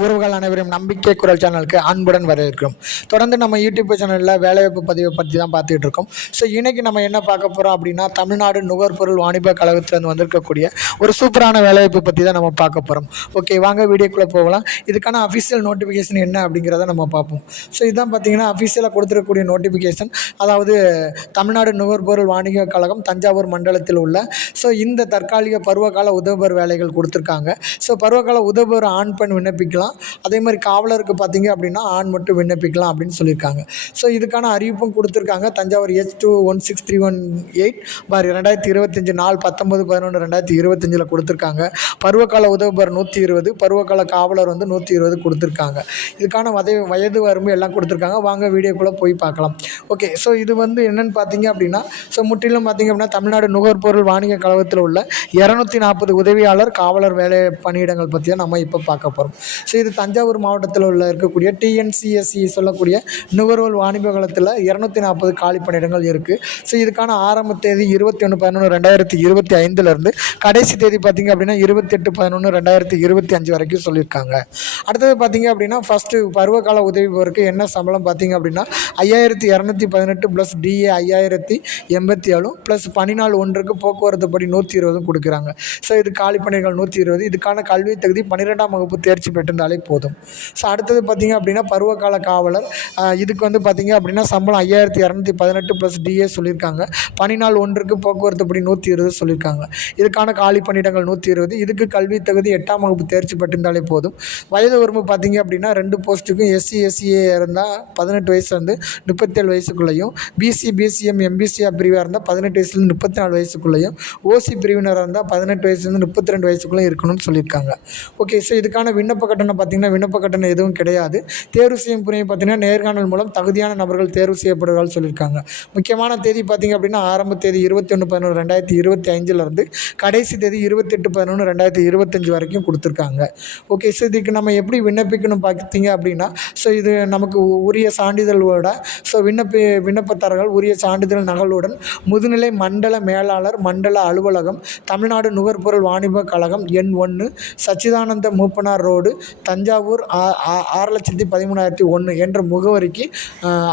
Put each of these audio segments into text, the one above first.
உறவுகள் அனைவரும் நம்பிக்கை குரல் சேனலுக்கு அன்புடன் வரவேற்கிறோம். தொடர்ந்து நம்ம யூடியூப் சேனலில் வேலைவாய்ப்பு பதிவை பற்றி தான் பார்த்துட்டு இருக்கோம் ஸோ இன்றைக்கி நம்ம என்ன பார்க்க போகிறோம் அப்படின்னா தமிழ்நாடு நுகர்பொருள் வாணிப கழகத்திலேருந்து வந்திருக்கக்கூடிய ஒரு சூப்பரான வேலைவாய்ப்பு பற்றி தான் நம்ம பார்க்க போகிறோம் ஓகே வாங்க வீடியோக்குள்ளே போகலாம். இதுக்கான அஃபிஷியல் நோட்டிஃபிகேஷன் என்ன அப்படிங்கிறத நம்ம பார்ப்போம். ஸோ இதுதான் பார்த்தீங்கன்னா அஃபிஷியலாக கொடுத்துருக்கக்கூடிய நோட்டிஃபிகேஷன் அதாவது தமிழ்நாடு நுகர்பொருள் வாணிக கழகம் தஞ்சாவூர் மண்டலத்தில் உள்ள ஸோ இந்த தற்காலிக பருவகால உதவுபர் வேலைகள் கொடுத்துருக்காங்க. ஸோ பருவகால உதவுபர் ஆண் பெண் விண்ணப்பிக்கலாம். அதே மாதிரி காவலருக்கு பார்த்தீங்க அப்படின்னா ஆண் மட்டும் விண்ணப்பிக்கலாம் அப்படின்னு சொல்லியிருக்காங்க. ஸோ இதுக்கான அறிவிப்பும் கொடுத்துருக்காங்க. Thanjavur H two one six three one eight four ரெண்டாயிரத்தி இருபத்தஞ்சி நாள் பத்தொம்பது பதினொன்று ரெண்டாயிரத்தி இருபத்தஞ்சில் கொடுத்துருக்காங்க. பருவகால உதவுபர் நூற்றி இருபது பருவகால காவலர் வந்து நூற்றி இருபது கொடுத்துருக்காங்க. இதுக்கான வதை வயது வரம்பு எல்லாம் கொடுத்துருக்காங்க. வாங்க வீடியோக்குள்ளே போய் பார்க்கலாம். ஓகே ஸோ இது வந்து என்னென்னு பார்த்தீங்க அப்படின்னா ஸோ முற்றிலும் பார்த்தீங்க அப்படின்னா தமிழ்நாடு நுகர்பொருள் வாணிக கழகத்தில் உள்ள இரநூத்தி நாற்பது உதவியாளர் காவலர் வேலை பணியிடங்கள் பற்றியும் நம்ம இப்போ பார்க்க போகிறோம் ஸோ இது தஞ்சாவூர் மாவட்டத்தில் உள்ள இருக்கக்கூடிய டிஎன்சிஎஸ்சி சொல்லக்கூடிய நுகர்வோர் வாணிப கழகத்தில் இரநூத்தி நாற்பது காலி பணியிடங்கள் இருக்குது ஸோ இதுக்கான ஆரம்ப தேதி இருபத்தி ஒன்று பதினொன்று ரெண்டாயிரத்தி இருபத்தி ஐந்துலேருந்து கடைசி தேதி பார்த்தீங்க அப்படின்னா இருபத்தெட்டு பதினொன்று ரெண்டாயிரத்தி இருபத்தி அஞ்சு வரைக்கும் சொல்லியிருக்காங்க. அடுத்தது பார்த்தீங்க அப்படின்னா ஃபஸ்ட்டு பருவகால உதவி பெறக்கு என்ன சம்பளம் பார்த்தீங்க அப்படின்னா ஐயாயிரத்தி இரநூத்தி பதினெட்டு ப்ளஸ் டிஏ ஐயாயிரத்தி எண்பத்தி ஏழும் ப்ளஸ் பனிநாள் ஒன்றுக்கு போக்குவரத்து படி நூற்றி இருபதும் கொடுக்குறாங்க. ஸோ இது காலி பணிகள் நூற்றி இருபது. இதுக்கான கல்வி தகுதி பன்னிரெண்டாம் வகுப்பு தேர்ச்சி பெற்றிருந்தாலே போதும். ஸோ அடுத்தது பார்த்தீங்க அப்படின்னா பருவகால காவலர். இதுக்கு வந்து பார்த்தீங்க அப்படின்னா சம்பளம் ஐயாயிரத்தி இரநூத்தி பதினெட்டு ப்ளஸ் டிஏ சொல்லியிருக்காங்க. பனிநாள் ஒன்றுக்கு போக்குவரத்து படி நூற்றி இருபது சொல்லியிருக்காங்க. இதுக்கான காலி பணியிடங்கள் நூற்றி இருபது. இதுக்கு கல்வி தகுதி எட்டாம் வகுப்பு தேர்ச்சி பெற்றிருந்தாலே போதும். வயது வரம்பு பார்த்தீங்க அப்படின்னா ரெண்டு போஸ்ட்டுக்கும் எஸ்சி எஸ்சிஏ இருந்தால் பதினெட்டு வயசுலேருந்து முப்பத்தேழு வயசு வயசுக்குள்ளேயும் பிசி பிசிஎம் எம்பிசிஆர் பிரிவாக இருந்தால் பதினெட்டு வயசுலேருந்து முப்பத்தி நாலு வயசுக்குள்ளேயும் ஓசி பிரிவினராக இருந்தால் பதினெட்டு வயசுலேருந்து முப்பத்தி ரெண்டு வயசுக்குள்ளே இருக்கணும்னு சொல்லியிருக்காங்க. ஓகே ஸோ இதுக்கான விண்ணப்ப கட்டணம் பார்த்தீங்கன்னா விண்ணப்ப கட்டணம் எதுவும் கிடையாது. தேர்வு செய்யும் புரியும் பார்த்திங்கன்னா நேர்காணல் மூலம் தகுதியான நபர்கள் தேர்வு செய்யப்படுவார்கள் சொல்லியிருக்காங்க. முக்கியமான தேதி பார்த்தீங்க அப்படின்னா ஆரம்ப தேதி இருபத்தி ஒன்று பதினொன்று ரெண்டாயிரத்தி இருபத்தி ஐந்துலேருந்து கடைசி தேதி இருபத்தெட்டு பதினொன்று ரெண்டாயிரத்தி இருபத்தஞ்சு வரைக்கும் கொடுத்துருக்காங்க. ஓகே ஸோ இதுக்கு நம்ம எப்படி விண்ணப்பிக்கணும் பார்த்தீங்க அப்படின்னா ஸோ இது நமக்கு உரிய சான்றிதழோட ஸோ விண்ணப்ப விண்ணப்பதாரர்கள் உரிய சான்றிதழ் நகலுடன் முதுநிலை மண்டல மேலாளர் மண்டல அலுவலகம் தமிழ்நாடு நுகர்பொருள் வாணிப கழகம் எண் ஒன்று சச்சிதானந்த மூப்பனார் ரோடு தஞ்சாவூர் ஆ- ஆ- ஆறு லட்சத்தி பதிமூணாயிரத்தி ஒன்று என்ற முகவரிக்கு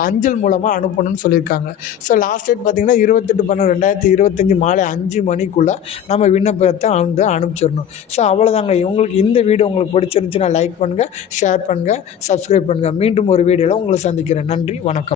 அஞ்சல் மூலமாக அனுப்பணும்னு சொல்லியிருக்காங்க. ஸோ லாஸ்ட் டேட் பார்த்தீங்கன்னா இருபத்தெட்டு பன்னெண்டு ரெண்டாயிரத்தி இருபத்தஞ்சி மாலை அஞ்சு மணிக்குள்ளே நம்ம விண்ணப்பத்தை வந்து அனுப்பிச்சிடணும். ஸோ அவ்வளோதாங்க உங்களுக்கு இந்த வீடியோ உங்களுக்கு பிடிச்சிருந்துச்சுன்னா லைக் பண்ணுங்கள் ஷேர் பண்ணுங்கள் சப்ஸ்கிரைப் பண்ணுங்கள் மீண்டும் ஒரு வீடியோவில் உங்களை சந்திக்கிறேன். நன்றி வணக்கம்.